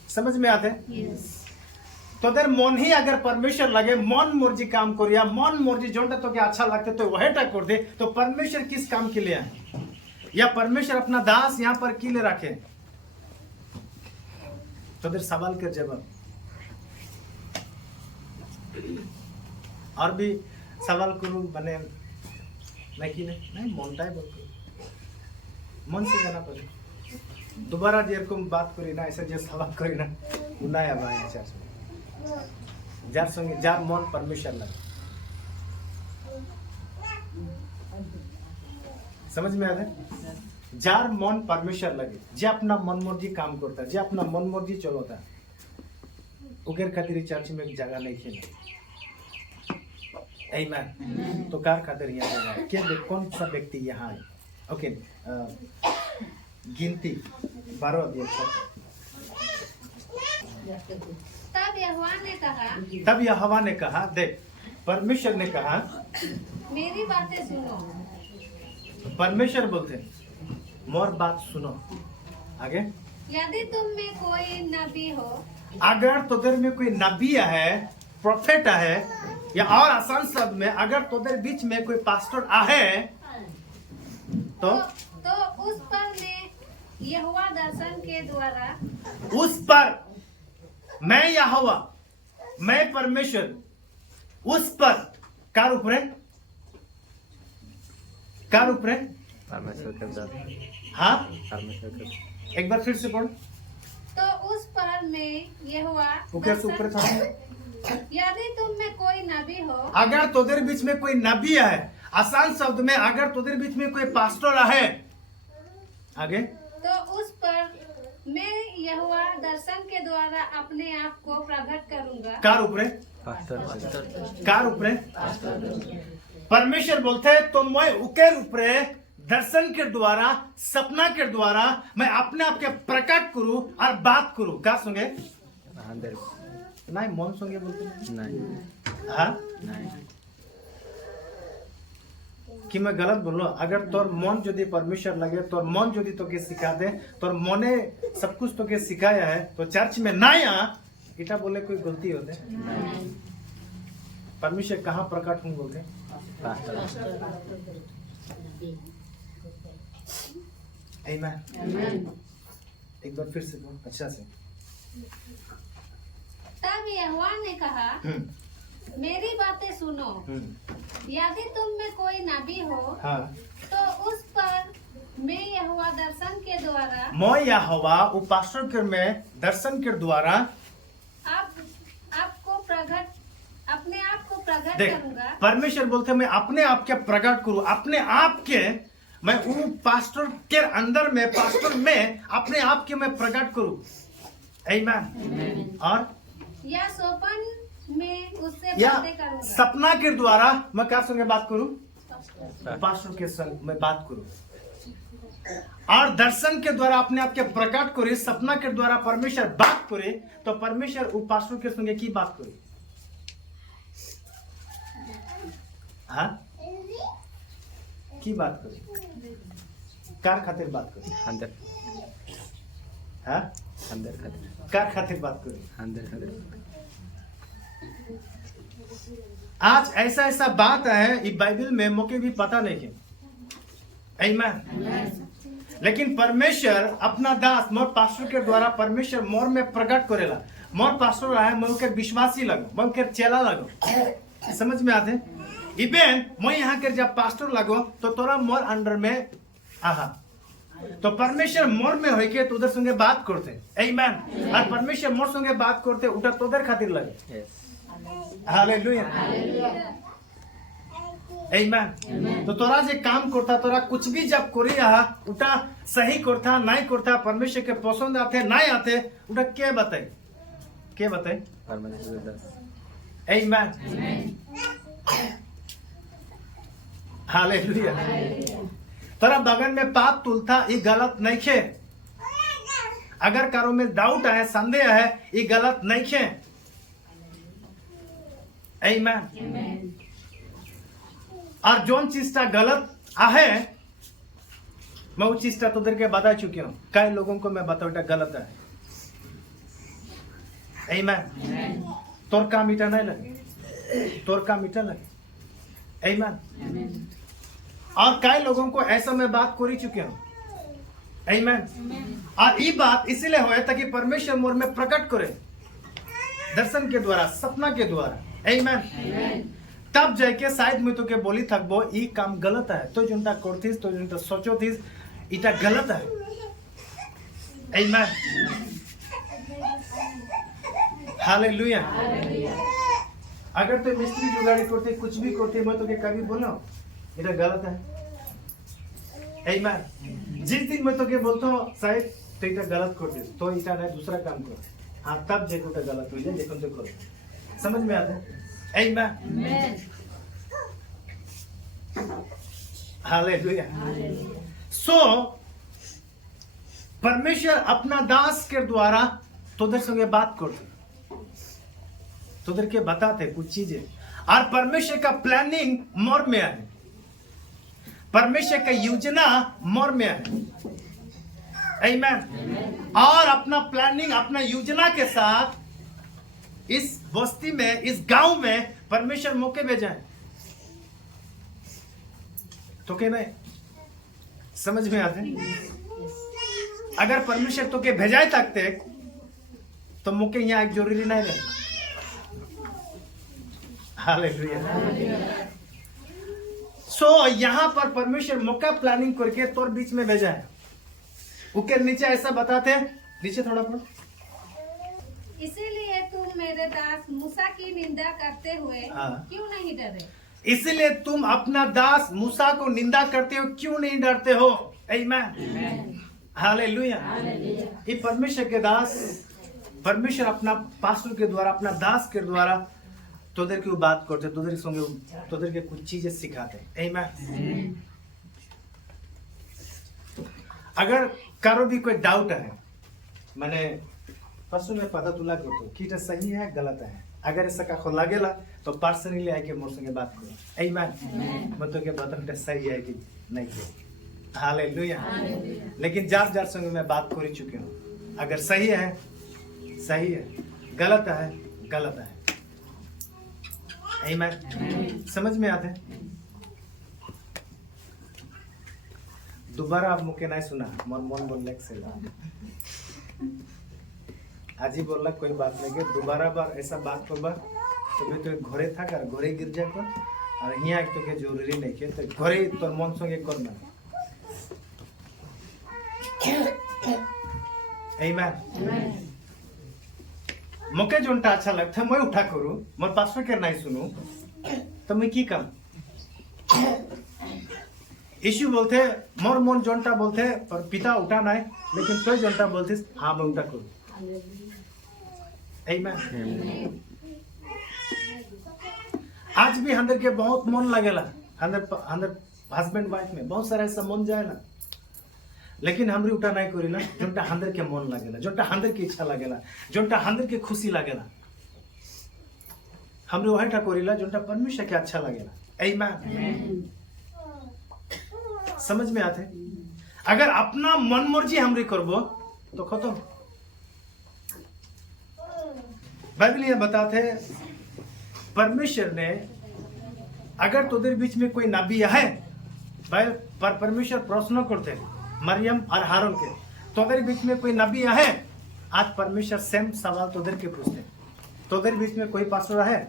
समझ में आते तो अगर मन ही अगर परमेश्वर लगे मन मर्जी काम करिया मन मर्जी जोटा तो क्या अच्छा लगते तो वहीटा कर दे तो परमेश्वर किस काम के लिए है या परमेश्वर अपना दास यहाँ पर की ले रखे तो फिर सवाल के जवाब और भी सवाल करूं बने नहीं कि नहीं मनता है बोल मन से जाना पड़े दोबारा जेरकम बात करी ना ऐसे जो सवाल करी ना ना अब आया चर्च में जार संगे जार मन परमेश्वर लगे समझ में आ रहा है जार मन परमेश्वर लगे जे अपना मन मर्जी काम करता जे अपना मन मर्जी चलोता उगर खातिर चर्च में एक जगह नहीं खेला आमीन तो कार खातिर यहाँ जगह है क्या कौन सा व्यक्ति यहाँ है ओके गिनती 12 अध्याय तब यहोवा ने कहा देख परमेश्वर ने कहा मेरी बातें सुनो परमेश्वर बोलते मोर बात सुनो आगे यदि तुम में कोई नबी हो अगर तोदर में कोई नबी है प्रोफेट है या और आसान शब्द में अगर तोदर बीच में कोई पास्टर है तो उस पर मैं यहोवा दर्शन के द्वारा उस पर मैं यहोवा मैं परमेश्वर उस पर कार ऊपर परमेश्वर के दास हाँ परमेश्वर के एक बार फिर से पढ़ो तो उस पर मैं यहोवा ऊपर से ऊपर था यदि तुम में कोई नबी हो अगर तोदर बीच में कोई नबी है आसान शब्द में अगर तोदर बीच में कोई पास्टर है आगे तो उस पर मैं यहोवा दर्शन के द्वारा अपने आप को प्रकट करूंगा कार ऊपर पास्टर कार ऊपर परमेश्वर बोलते हैं तो मैं उकेर ऊपर दर्शन के द्वारा सपना के द्वारा मैं अपने आप के प्रकट करूं और बात करूं क्या सुनगे अंदर नहीं मन सुनगे बोलते नहीं हाँ नहीं कि मैं गलत बोलो अगर तोर मन यदि परमेश्वर लगे तोर मन यदि तो के सिखा दे तोर मने सब कुछ तो के सिखाया है तो चर्च में ना आ इटा बोले कोई गलती होते परमेश्वर कहाँ प्रकट हूँ बोलते आमीन एक बार फिर से बोल अच्छा से तब यहोवा ने कहा मेरी बातें सुनो यदि तुम में कोई नबी हो हाँ तो उस पर मैं यहोवा दर्शन के द्वारा मैं यहोवा उपासना के में दर्शन के द्वारा आपको प्रकट अपने आप को प्रकट देख करूंगा परमेश्वर बोलते मैं अपने आप के प्रकट करूं अपने आप के मैं वो पास्टर के अंदर में पास्टर में अपने आप के मैं प्रकट करूं आमीन और या सोपन में उससे या बातें करूंगा सपना के द्वारा मैं क्या संग बात करूं पास्टर के संग मैं बात करूं और दर्शन के द्वारा अपने आप के प्रकट करे सपना के द्वारा परमेश्वर बात करे तो परमेश्वर वो पास्टर के संगे की बात करे हाँ की बात करे कार खातिर बात करे अंदर हाँ अंदर खातिर कार खातिर बात करे अंदर खातिर आज ऐसा ऐसा बात है ये बाइबल में मुझे भी पता नहीं है। आमीन। लेकिन परमेश्वर अपना दास मोर पास्टर के द्वारा परमेश्वर मोर में प्रकट करेला। मोर पास्टर है मैं उनके विश्वासी लगो, मैं उनके चेला लगो। समझ में आते? इबेन मैं यहाँ के जब पास्टर लगो तो तोरा मोर अंडर में आहा, तो परमेश्वर मोर में होके तो उधर संगे बात करते। आमीन। और परमेश्वर मोर संगे बात करते उधर तो उधर खातिर लगे। हालेलुया। आमीन। तो तोरा जे काम करता तोरा कुछ भी जब करी रहा उटा सही करता नहीं करता परमेश्वर के पसंद आते नहीं आते उटा क्या बताए, क्या बताए? परमेश्वर दास। आमीन। हालेलुया। तोरा बगन में पाप तुलता ये गलत नहीं खे। अगर कारो में डाउट है संदेह है ये गलत नहीं खे। आमीन। और जोन चीजटा गलत आहे मैं वो चीजटा तो के बता चुकी हूँ। कई लोगों को मैं बताऊँ गलत है। आमीन। तोर काम मीठा नहीं लगे, तोर काम मीठा लगे। आमीन। और कई लोगों को ऐसा मैं बात कर चुकी हूँ। आमीन। और ये बात इसीलिए हो ताकि परमेश्वर मोर में प्रकट करे दर्शन के द्वारा, सपना के द्वारा। आमीन। तब जाके शायद मैं तो के बोली थकबो ई काम गलत है तो जुनटा करतीस तो जुनटा सोचो थीस इटा गलत है। आमीन। हालेलुया। अगर तो मिस्त्री जुगाड़ी करते कुछ भी करते मैं तो के कभी बोलो इटा गलत है। आमीन। जिस दिन मैं तो के बोलता हूँ शायद तो इटा गलत करते तो इटा नहीं दूसरा काम कर, हाँ तब जेको गलत हो जाए देखो तो करो। समझ में आता है? आमीन। हालेलुया। सो परमेश्वर अपना दास के द्वारा तोदर संगे बात करते, तोदर के बताते कुछ चीजें। और परमेश्वर का प्लानिंग मोर में है, परमेश्वर का योजना मोर में है। आमीन। और अपना प्लानिंग अपना योजना के साथ इस बस्ती में इस गांव में परमेश्वर मौके भेजा है तो क्या नहीं समझ में आते? अगर परमेश्वर तो के भेजाए तकते तो मौके यहाँ एक जरूरी नहीं रहे। हालेलुया। सो यहाँ पर परमेश्वर मौका प्लानिंग करके तोर बीच में भेजा है। उसके नीचे ऐसा बताते हैं, नीचे थोड़ा पढ़ो। इसीलिए तुम मेरे दास मूसा की निंदा करते हुए हाँ। क्यों नहीं डरे? इसलिए तुम अपना दास मूसा को निंदा करते हो क्यों नहीं डरते हो? आमीन। हालेलुया। ये परमेश्वर के दास, परमेश्वर अपना पास्टर के द्वारा अपना दास के द्वारा तोदर की बात करते, तोदर के संगे तोदर के कुछ चीजें सिखाते। आमीन। अगर कारो भी कोई डाउट है मैंने पशु में पता तुला को कि सही है गलत है, अगर ऐसा का खो लागेला तो पर्सनली आके मोर संगे बात करो। आमीन। मैं तो के बता सही है कि नहीं है। हालेलुया। लेकिन जार जार संगे मैं बात कर चुकी हूँ। अगर सही है सही है, गलत है गलत है। आमीन। समझ में आते? दोबारा आप मुके नहीं सुना मोर मन बोलने से आज ही बोलला कोई बात नहीं के दोबारा बार ऐसा बात करबा तो तो घरे था कर घरे गिर जा कर और यहाँ तो के जरूरी नहीं के तो घरे तोर मन संगे करना। आमीन। मके जोनटा अच्छा लगता मैं उठा करूं मोर पास्टर के नहीं सुनूं तो मैं की काम। यीशु बोलते मोर मन जोनटा बोलते पर पिता उठा नहीं लेकिन तो जोनटा बोलते हाँ मैं उठा करूं। आमीन। आज भी अंदर के बहुत मन लगेला, अंदर हस्बैंड वाइफ में बहुत सारा ऐसा मन जाएला लेकिन हमरी उठा नहीं करीला जोनटा अंदर के मन लगेला, जोनटा अंदर की इच्छा लगेला, जोनटा अंदर के खुशी लगेला हमरी वही टा करीला जोनटा परमेश्वर के अच्छा लगेला। आमीन। समझ में आते? अगर अपना मन मर्जी हमरी करबो तो खत्म। बाइबल ये बताते परमेश्वर ने अगर तोদের बीच में कोई नबी है भाई पर परमेश्वर प्रश्न करते मरियम और हारून के तोদের बीच में कोई नबी है आज परमेश्वर सेम सवाल तोদের के पूछते तोদের बीच में कोई पास्टर है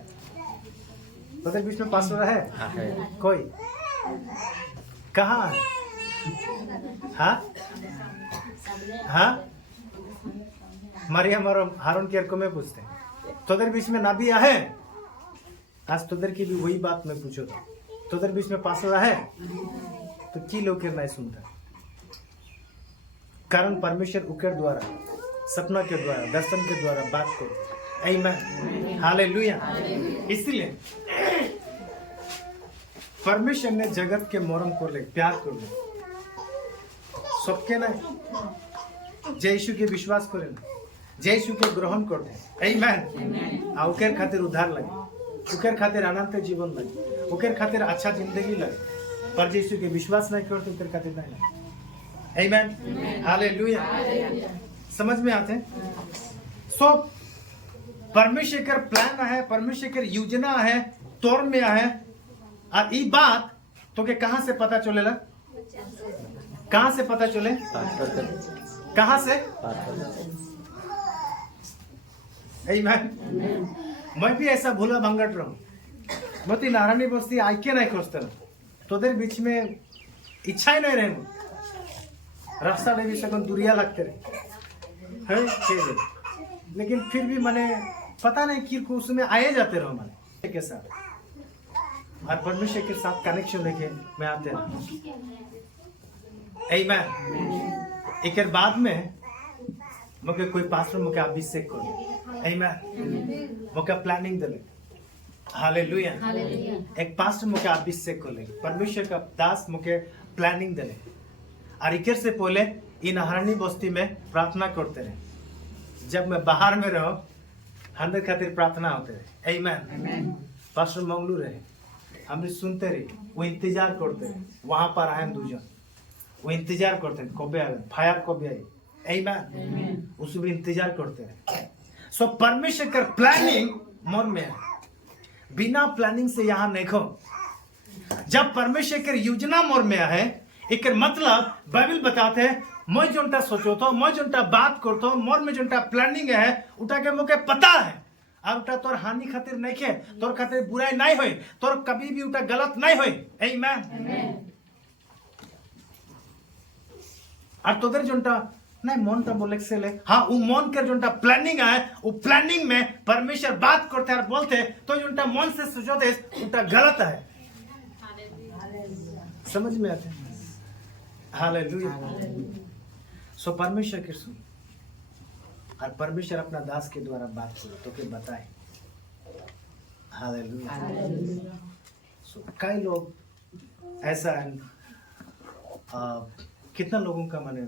तोদের बीच में पास्टर है हाँ है कोई कहाँ है हाँ हाँ मरियम और हारून के को में पूछते तोদের बीच में नबी है आज तोদের की भी वही बात मैं पूछो था तोদের बीच में पास्टर है तो की लोग नहीं सुनता कारण परमेश्वर उकर द्वारा सपना के द्वारा दर्शन के द्वारा बात करते आमीन हालेलुया इसलिए परमेश्वर ने जगत के मोरम को ले प्यार कर ले सबके ना जय यीशु के विश्वास करे जय यीशु के ग्रहण कर दे आमीन उकर खातिर उद्धार लगे उकर खातिर अनंत जीवन लगे उकर खातिर अच्छा जिंदगी लगे पर यीशु के विश्वास नहीं करते उकर खातिर नहीं लगे आमीन हालेलुया समझ में आते हैं सो परमेश्वर का प्लान है परमेश्वर की योजना है तौर में है और ये बात तो के कहां से पता चलेला कहां से पता चले पास्टर का कहां से पास्टर आमीन मैं भी ऐसा भूला भंगट रहूं मैं तो नारायणी बस्ती आके नहीं खोजता तोদের बीच में इच्छा ही नहीं रहने रास्ता ले भी सकन दूरिया लगते रहे है लेकिन फिर भी मैंने पता नहीं कि उसमें आए जाते रहो मैंने के साथ और परमेश्वर के साथ कनेक्शन लेके मैं आते रहा आमीन एक बाद में मुझे कोई पास्टर मुझे अभिषेक कर आमीन मुझे प्लानिंग दे हालेलुया एक पास्टर मुझे अभिषेक कर ले परमेश्वर का दास मुझे प्लानिंग दे और इकर से पहले इन हरणी बस्ती में प्रार्थना करते रहे जब मैं बाहर में रहो हंदर खातिर प्रार्थना होते रहे आमीन पास्टर मंगलू रहे हम सुनते रहे वो इंतजार करते रहे वहां पर आए दूजन वो इंतजार करते रहे कब आए फायर कब आई आमीन उस भी इंतजार करते रहे सो परमेश्वर का प्लानिंग मोर में है बिना प्लानिंग से यहाँ नहीं खो जब परमेश्वर की योजना मोर में है एक मतलब बाइबल बताते हैं मैं जोनटा सोचो तो मैं जोनटा बात करतो मोर में जोनटा प्लानिंग है उठा के मुझे पता है और उठा तोर हानि खातिर नहीं खे तोर खातिर बुराई नहीं होई तोर कभी भी उठा गलत नहीं होई आमीन और तोদের जोनटा नहीं मनटा बोले से ले हाँ वो मन के जोनटा प्लानिंग है वो प्लानिंग में परमेश्वर बात करते और बोलते तो जोनटा मन से सोचते उठा गलत है समझ में आते हालेलुया सो परमेश्वर के सुन और परमेश्वर अपना दास के द्वारा बात करो तो के बताए हालेलुया सो कई लोग ऐसा है कितना लोगों का माने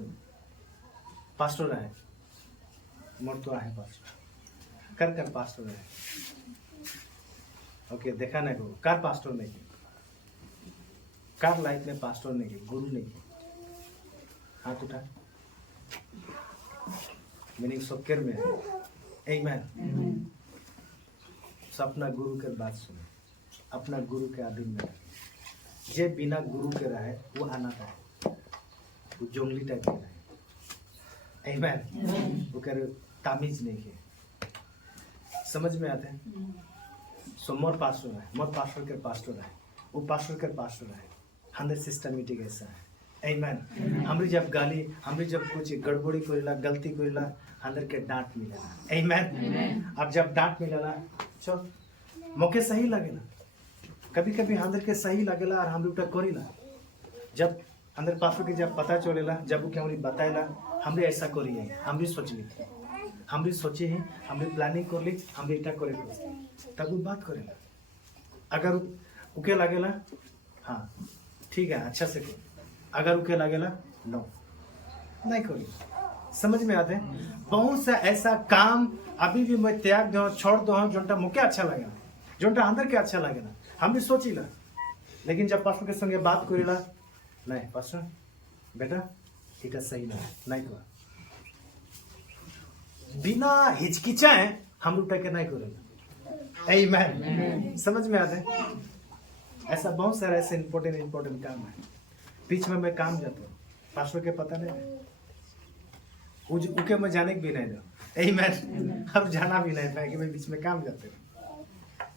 पास्टर है मोर तो है पास्टर कर पास्टर है ओके देखा नहीं को कार पास्टर नहीं कार लाइफ में पास्टर नहीं गुरु नहीं हाथ उठा मीनिंग सबकेर में है आमीन अपना गुरु के बात सुने अपना गुरु के अधीन में जे बिना गुरु के रहे वो अनाथ है वो जंगली टाइप के रहे आमीन वो कर तामीज नहीं है समझ में आते हैं सो मोर पास्टर के पास्टर है वो पास्टर के पास्टर है 100 सिस्टमेटिक ऐसा है आमीन हमरी जब गाली हमरी जब कुछ गड़बड़ी करेला गलती करेला अंदर के डांट मिलेला आमीन अब जब डांट मिलेला चल मौके सही लगेला कभी कभी अंदर के सही लगेला और हम उठा करेला जब अंदर पास्टर के जब पता चलेला जब के हमरी बताएला हमरे ऐसा करिए हमरी सोचली हमरी सोचे ही हमरी प्लानिंग कर ली हमरी इटा करे तब वो बात करेला अगर उके लगेला हाँ ठीक है अच्छा से कर अगर उके लगेला नो नहीं करी समझ में आते हैं बहुत सा ऐसा काम अभी भी मैं त्याग दो छोड़ दो जोनटा मुके अच्छा लगेला जोनटा अंदर के अच्छा लगेला हम भी सोचीला लेकिन जब पास्टर के संगे बात करेला नहीं पास्टर बेटा इटा सही नहीं कर बिना हिचकिचाए हम उठा के नहीं करेला आमीन। समझ में आता है? ऐसा बहुत सारा ऐसे इम्पोर्टेंट काम है। बीच में मैं काम जाता हूँ, पास्टर के पता नहीं उके मैं जाने भी नहीं दो। आमीन। अब जाना भी नहीं पाए कि मैं बीच में काम जाते हूँ,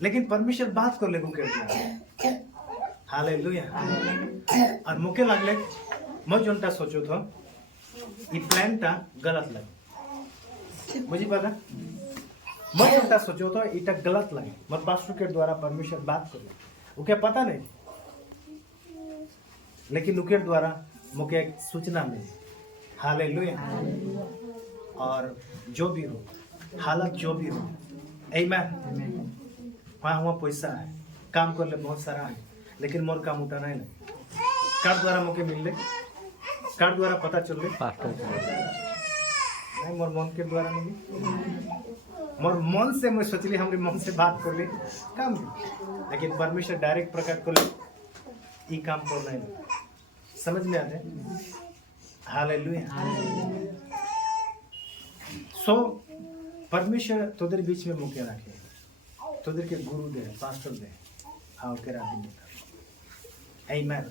लेकिन परमेश्वर बात कर ले के हालेलुया। और मुके लागले मैं जोनटा सोचो तो ये प्लानटा गलत लगे, बुझी पाला? मैं जोनटा सोचो तो इटा गलत लगे, मत पास्टर के द्वारा परमेश्वर बात कर ले उके पता नहीं, लेकिन उके द्वारा मुके एक सूचना मिली। हालेलुया। और जो भी हो, हालत जो भी हो, आमीन। वहाँ हुआ पैसा है, काम कर ले बहुत सारा है, लेकिन मोर काम उठाना है नहीं। कार्ड द्वारा मुके मिल ले, कार्ड द्वारा पता चल ले नहीं, मोर मन के द्वारा नहीं, मोर मन से मैं सोचली, हमारे मन से बात कर ले काम, लेकिन परमेश्वर डायरेक्ट प्रकट कर ले ये काम करना है। समझ में आते? हालेलुया। सो परमेश्वर तोদের बीच में मुके रखे, तोদের के गुरु दे, पास्टर दे, हाँ के आदमी। आमीन।